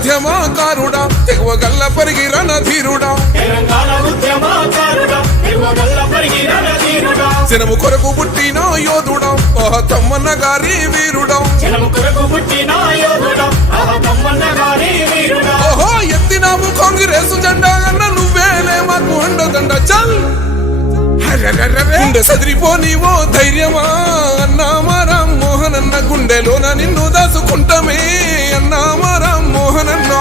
ఉద్యమకారుడా తెగవగల్ల పరిగి రణధీరుడా జనము కొరకు పుట్టిన యోధుడా తమ్మన్న గారి వీరుడా ఓహో ఎత్తినాము కాంగ్రెస్ జెండా అన్న నువ్వేలే మాకు అండదండ చల్ గుండె సదిరిపోనివో ధైర్యమా అన్నా మా రామ్ మోహన్ అన్న గుండెలోన నిన్ను దాచుకుంటామే అన్నా మా రామ్ మోహన్ అన్న